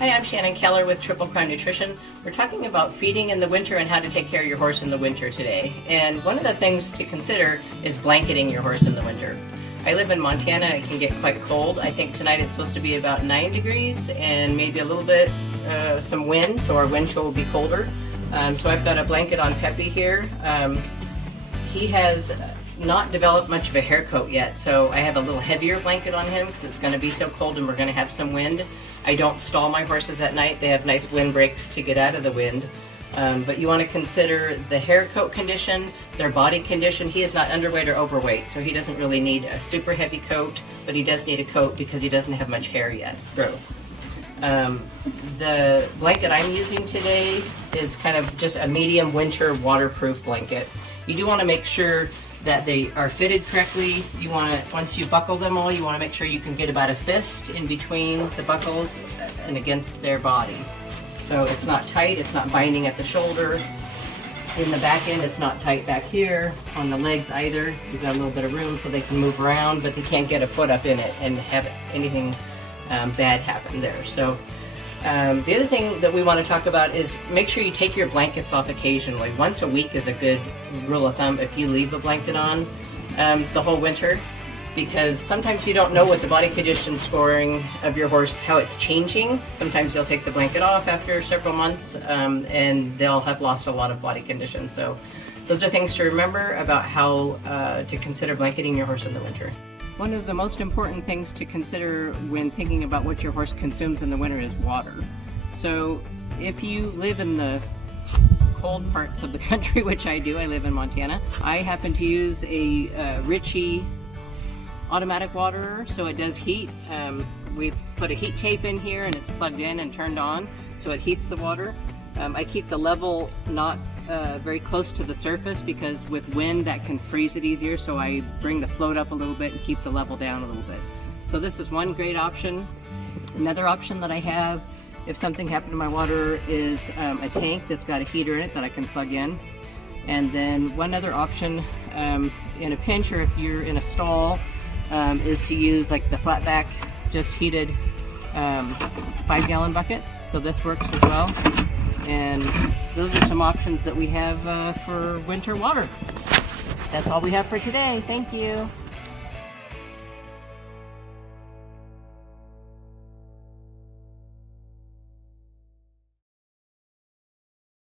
Hi, I'm Shannon Keller with Triple Crown Nutrition. We're talking about feeding in the winter and how to take care of your horse in the winter today. And one of the things to consider is blanketing your horse in the winter. I live in Montana and it can get quite cold. I think tonight it's supposed to be about 9 degrees and maybe a little bit some wind, so our wind chill will be colder. So I've got a blanket on Peppy here. He has not developed much of a hair coat yet, so I have a little heavier blanket on him because it's going to be so cold and we're going to have some wind. I don't stall my horses at night. They have nice wind breaks to get out of the wind. But you want to consider the hair coat condition, their body condition. He is not underweight or overweight, so he doesn't really need a super heavy coat, but he does need a coat because he doesn't have much hair yet growth. The blanket I'm using today is kind of just a medium winter waterproof blanket. You do want to make sure that they are fitted correctly. You want to, once you buckle them all, you want to make sure you can get about a fist in between the buckles and against their body. So it's not tight, it's not binding at the shoulder. In the back end, it's not tight back here. On the legs either, you've got a little bit of room so they can move around, but they can't get a foot up in it and have anything bad happen there. So the other thing that we want to talk about is make sure you take your blankets off occasionally. Once a week is a good rule of thumb if you leave the blanket on the whole winter, because sometimes you don't know what the body condition scoring of your horse, how it's changing. Sometimes you'll take the blanket off after several months and they'll have lost a lot of body condition. So those are things to remember about how to consider blanketing your horse in the winter. One of the most important things to consider when thinking about what your horse consumes in the winter is water. So if you live in the cold parts of the country, which I do, I live in Montana, I happen to use a Ritchie automatic waterer, so it does heat. We've put a heat tape in here and it's plugged in and turned on, so it heats the water. I keep the level not very close to the surface because with wind that can freeze it easier, so I bring the float up a little bit and keep the level down a little bit. So this is one great option. Another option that I have if something happened to my water is a tank that's got a heater in it that I can plug in. And then one other option in a pinch or if you're in a stall is to use like the flat back just heated 5-gallon bucket. So this works as well. And those are some options that we have for winter water. That's all we have for today. Thank you.